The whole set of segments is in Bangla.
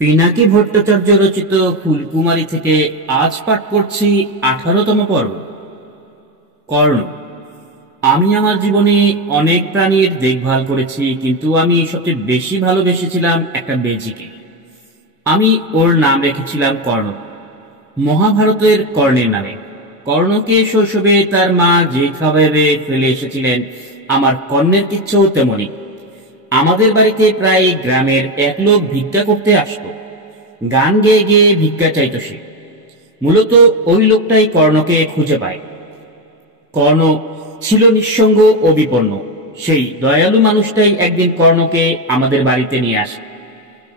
পিনাকি ভট্টাচার্য রচিত ফুলকুমারী থেকে আজ পাঠ করছি 18তম পর্ব। কর্ণ। আমি আমার জীবনে অনেক প্রাণীর দেখভাল করেছি, কিন্তু আমি সবচেয়ে বেশি ভালোবেসেছিলাম একটা বেজিকে। আমি ওর নাম রেখেছিলাম কর্ণ, মহাভারতের কর্ণের নামে। কর্ণকে শৈশবে তার মা যে খাবারে ফেলে এসেছিলেন, আমার কর্ণের কিচ্ছু তেমনি। আমাদের বাড়িতে প্রায় গ্রামের এক লোক ভিক্ষা করতে আসতো। গান গেয়ে গেয়ে ভিক্ষা চাইত সে। মূলত ওই লোকটাই কর্ণকে খুঁজে পায়। কর্ণ ছিল নিঃসঙ্গ ও বিপন্ন। সেই দয়ালু মানুষটাই একদিন কর্ণকে আমাদের বাড়িতে নিয়ে আসে।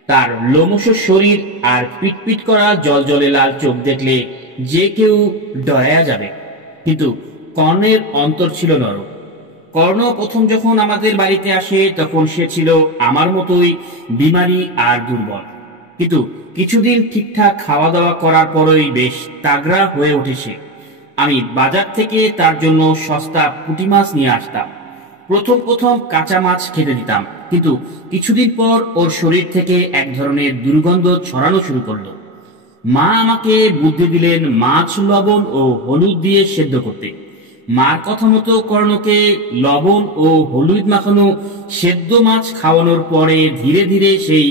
তার লোমশ শরীর আর পিটপিট করা জলজলে লাল চোখ দেখলে যে কেউ ডরায়া যাবে, কিন্তু কর্ণের অন্তর ছিল নরম। কর্ণ প্রথম যখন আমাদের বাড়িতে আসে তখন সে ছিল আমার মতোই বিমারী আর দুর্বল, কিন্তু কিছুদিন ঠিকঠাক খাওয়া দাওয়া করার পরই বেশ তাগড়া হয়ে ওঠে সে। আমি বাজার থেকে তার জন্য সস্তা পুঁটি মাছ নিয়ে আসতাম। প্রথম প্রথম কাঁচা মাছ খেতে দিতাম, কিন্তু কিছুদিন পর ওর শরীর থেকে এক ধরনের দুর্গন্ধ ছড়ানো শুরু করলো। মা আমাকে বুদ্ধি দিলেন মাছ লবণ ও হলুদ দিয়ে সেদ্ধ করতে। মার কথা মতো কর্ণকে লবণ ও হলুদ মাখানো সেদ্ধ মাছ খাওয়ানোর পরে ধীরে ধীরে সেই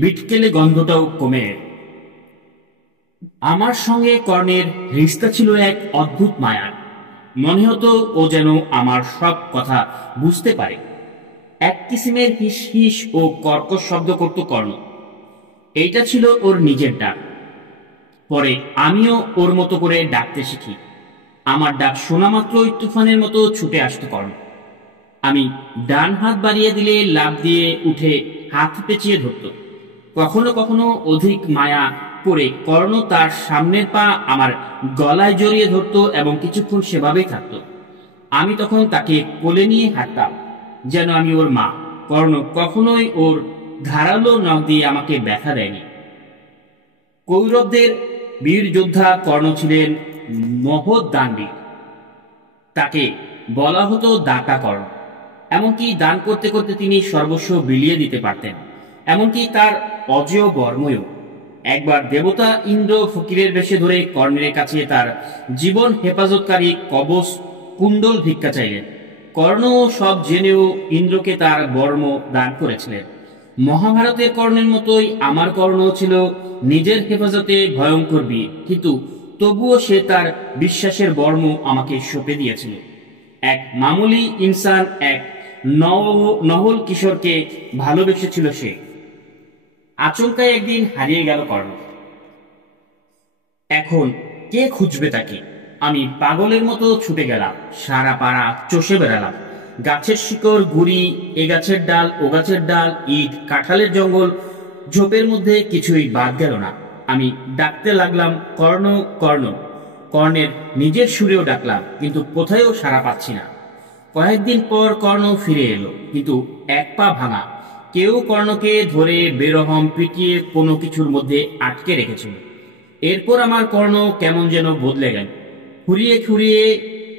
বিটকেলে গন্ধটাও কমে এলো। আমার সঙ্গে কর্ণের রিশতা ছিল এক অদ্ভুত মায়ার। মনে হতো ও যেন আমার সব কথা বুঝতে পারে। এক কিসিমের হিস হিস ও কর্কশ শব্দ করত কর্ণ। এইটা ছিল ওর নিজের ডাক। পরে আমিও ওর মতো করে ডাকতে শিখি। আমার ডাক শোনা মাত্রই তুফানের মতো ছুটে আসতো কর্ণ। আমি ডান হাত বাড়িয়ে দিলে লাফ দিয়ে উঠে হাত পেঁচিয়ে ধরত। কখনো কখনো অধিক মায়া করে কর্ণ তার সামনের পা আমার গলায় জড়িয়ে ধরত এবং কিছুক্ষণ সেভাবেই থাকত। আমি তখন তাকে কোলে নিয়ে হাঁটতাম, যেন আমি ওর মা। কর্ণ কখনোই ওর ধারালো নখ দিয়ে আমাকে ব্যথা দেয়নি। কৌরবদের বীর যোদ্ধা কর্ণ ছিলেন মহৎ দানবীর। তাকে বলা হতো দাতা কর্ণ। এমনকি দান করতে করতে তিনি সর্বস্ব বিলিয়ে দিতে পারতেন, এমনকি তার অজেয় বর্মও। একবার দেবতা ইন্দ্র ফকিরের বেশে ধরে কর্ণের কাছে তার জীবন হেফাজতকারী কবচ কুণ্ডল ভিক্ষা চাইলেন। কর্ণ সব জেনেও ইন্দ্রকে তার বর্ম দান করেছিলেন। মহাভারতের কর্ণের মতোই আমার কর্ণ ছিল নিজের হেফাজতে ভয়ঙ্কর বীর, কিন্তু তবুও সে তার বিশ্বাসের বর্ম আমাকে সঁপে দিয়েছিল। এক মামুলি ইনসান, এক নহল কিশোরকে ভালোবেসেছিল সে। আচমকাই একদিন হারিয়ে গেল কর্ণ। এখন কে খুঁজবে তাকে? আমি পাগলের মতো ছুটে গেলাম, সারা পাড়া চষে বেড়ালাম। গাছের শিকড়, গুড়ি, এ গাছের ডাল, ও গাছের ডাল, ইট, কাঁঠালের জঙ্গল, ঝোপের মধ্যে কিছুই বাদ গেল না। আমি ডাকতে লাগলাম কর্ণ, কর্ণ। কর্ণের নিজের সুরেও ডাকলাম, কিন্তু কোথায়ও সাড়া পাচ্ছি না। কয়েকদিন পর কর্ণ ফিরে এলো, কিন্তু এক পা ভাঙা। কেউ কর্ণকে ধরে বেরহম পিটিয়ে কোনো কিছুর মধ্যে আটকে রেখেছিল। এরপর আমার কর্ণ কেমন যেন বদলে গেল। খুঁড়িয়ে খুঁড়িয়ে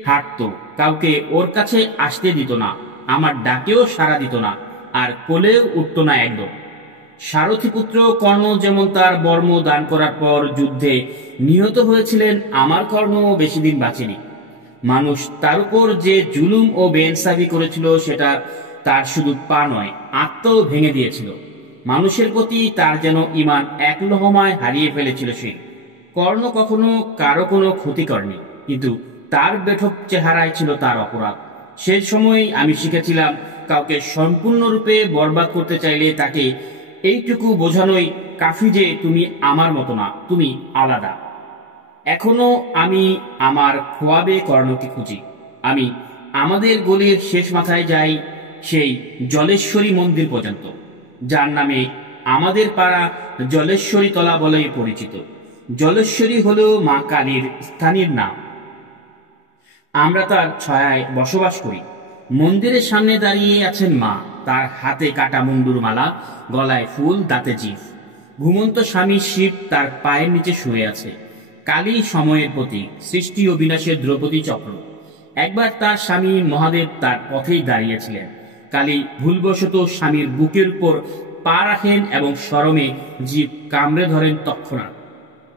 হাঁটতো, কাউকে ওর কাছে আসতে দিত না, আমার ডাকেও সাড়া দিত না, আর কোলেও উঠত না একদম। সারথীপুত্র কর্ণ যেমন তার বর্ম দান করার পর যুদ্ধে নিহত হয়েছিলেন, আমার কর্ণ বেশি দিন বাঁচেনি। মানুষ তার উপর যে জুলুম ও বেইনসাফি করেছিল, সেটা তার শুধু পা নয়, আত্মাও ভেঙে দিয়েছিল। মানুষের প্রতি তার যেন ঈমান এক লহমায় হারিয়ে ফেলেছিল সে। কর্ণ কখনো কারো কোনো ক্ষতি করেনি, কিন্তু তার বেঠক চেহারায় ছিল তার অপরাধ। সে সময় আমি শিখেছিলাম, কাউকে সম্পূর্ণরূপে বরবাদ করতে চাইলে তাকে এইটুকু বোঝানোই কাফি যে তুমি আমার মতো না, তুমি আলাদা। এখনো আমি আমার খোয়াবে কর্ণকে খুঁজি। আমি আমাদের গলির শেষ মাথায় যাই, সেই জলেশ্বরী মন্দির পর্যন্ত, যার নামে আমাদের পাড়া জলেশ্বরী তলা বলেই পরিচিত। জলেশ্বরী হলো মা কালীর স্থানীয় নাম। আমরা তার ছায়ায় বসবাস করি। মন্দিরের সামনে দাঁড়িয়ে আছেন মা, তার হাতে কাটা মুন্ডুর মালা, গলায় ফুল, দাঁতে জিভ। ঘুমন্ত স্বামী শিব তার পায়ের নিচে শুয়ে আছে। কালী সময়ের প্রতীক, সৃষ্টি ও বিনাশের দ্রৌপদী চক্র। একবার তার স্বামী মহাদেব তার পথেই দাঁড়িয়েছিলেন। কালী ভুলবশত স্বামীর বুকের উপর পা রাখেন এবং শরমে জীব কামড়ে ধরেন তৎক্ষণাৎ।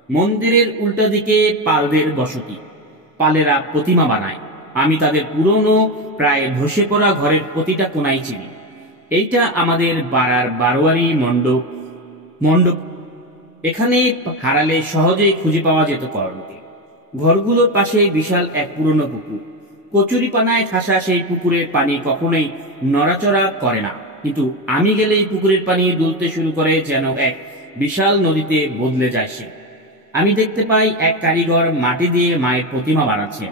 মন্দিরের উল্টো দিকে পালদের বসতি। পালেরা প্রতিমা বানায়। আমি তাদের পুরনো প্রায় ধসে পড়া ঘরের প্রতিটা কোনায় চিনি। এইটা আমাদের পাড়ার বারোয়ারি মণ্ডপ মণ্ডপ এখানে হারালে সহজেই খুঁজে পাওয়া যেত কর্ণকে। ঘরগুলোর পাশে বিশাল এক পুরনো পুকুর। কচুরিপানায় ঠাসা সেই পুকুরের পানি কখনোই নড়াচড়া করে না, কিন্তু আমি গেলেই পুকুরের পানি দুলতে শুরু করে, যেন এক বিশাল নদীতে বদলে যায় সে। আমি দেখতে পাই এক কারিগর মাটি দিয়ে মায়ের প্রতিমা বানাচ্ছে।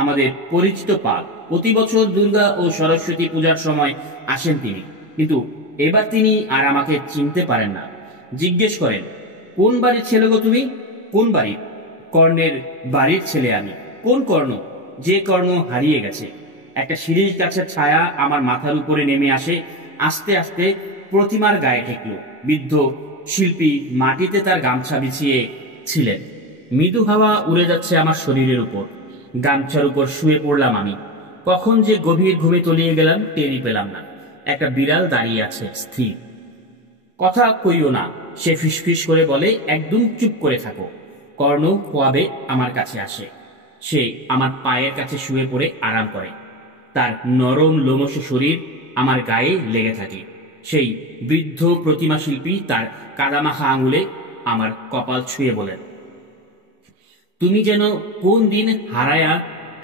আমাদের পরিচিত পাল। প্রতি বছর দুর্গা ও সরস্বতী পূজার সময় আসেন তিনি, কিন্তু এবার তিনি আর আমাকে চিনতে পারেন না। জিজ্ঞেস করেন, কোন বাড়ির ছেলে গো তুমি? কোন বাড়ির? কর্ণের বাড়ির ছেলে আমি। কোন কর্ণ? যে কর্ণ হারিয়ে গেছে। একটা শিরিষ গাছের ছায়া আমার মাথার উপরে নেমে আসে, আস্তে আস্তে প্রতিমার গায়ে ঠেকল। বৃদ্ধ শিল্পী মাটিতে তার গামছা বিছিয়ে ছিলেন। মৃদু হাওয়া উড়ে যাচ্ছে আমার শরীরের উপর। গামছার উপর শুয়ে পড়লাম আমি। কখন যে গভীর ঘুমে তলিয়ে গেলাম টেরই পেলাম না। একটা বিড়াল দাঁড়িয়ে আছে স্থির। কথা কইও না, সে ফিসফিস করে বলে, একদম চুপ করে থাকো। কর্ণ খোয়াবে আমার কাছে আসে। সে আমার পায়ের কাছে শুয়ে পড়ে আরাম করে। তার নরম লোমশ শরীর আমার গায়ে লেগে থাকে। সেই বৃদ্ধ প্রতিমা শিল্পী তার কাদামাখা আঙুলে আমার কপাল ছুঁয়ে বলেন, তুমি যেন কোন দিন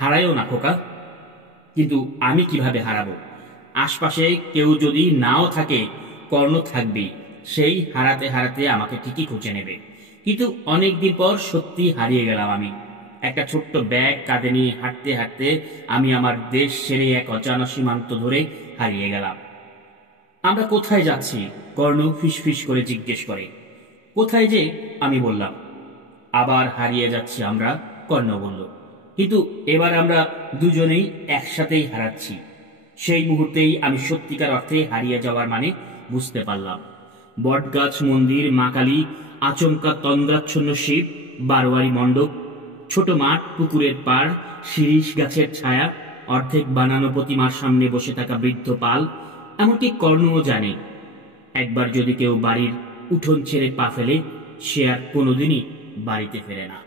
হারায়ও না খোকা। কিন্তু আমি কিভাবে হারাবো? আশপাশে কেউ যদি নাও থাকে, কর্ণ থাকবেই। সেই হারাতে হারাতে আমাকে ঠিকই খুঁজে নেবে। কিন্তু অনেকদিন পর সত্যি হারিয়ে গেলাম আমি। একটা ছোট্ট ব্যাগ কাঁধে নিয়ে হাঁটতে হাঁটতে আমি আমার দেশ ছেড়ে এক অজানা সীমান্ত ধরে হারিয়ে গেলাম। আমরা কোথায় যাচ্ছি? কর্ণ ফিসফিস করে জিজ্ঞেস করে। কোথায় যে? আমি বললাম। আবার হারিয়ে যাচ্ছি আমরা, কর্ণ বলল। কিন্তু এবার আমরা দুজনেই একসাথেই হারাচ্ছি। সেই মুহূর্তেই আমি সত্যিকার অর্থে হারিয়ে যাওয়ার মানে বুঝতে পারলাম। বটগাছ, মন্দির, মা কালী, আচমকা তন্দ্রাচ্ছন্ন শিব, বারোয়ারি মণ্ডপ, ছোট মাঠ, পুকুরের পাড়, শিরিষ গাছের ছায়া, অর্ধেক বানানো প্রতিমার সামনে বসে থাকা বৃদ্ধ পাল, এমনকি কর্ণও জানে একবার যদি কেউ বাড়ির উঠোন ছেড়ে পা ফেলে, সে আর কোনোদিনই বাড়িতে ফেরে না।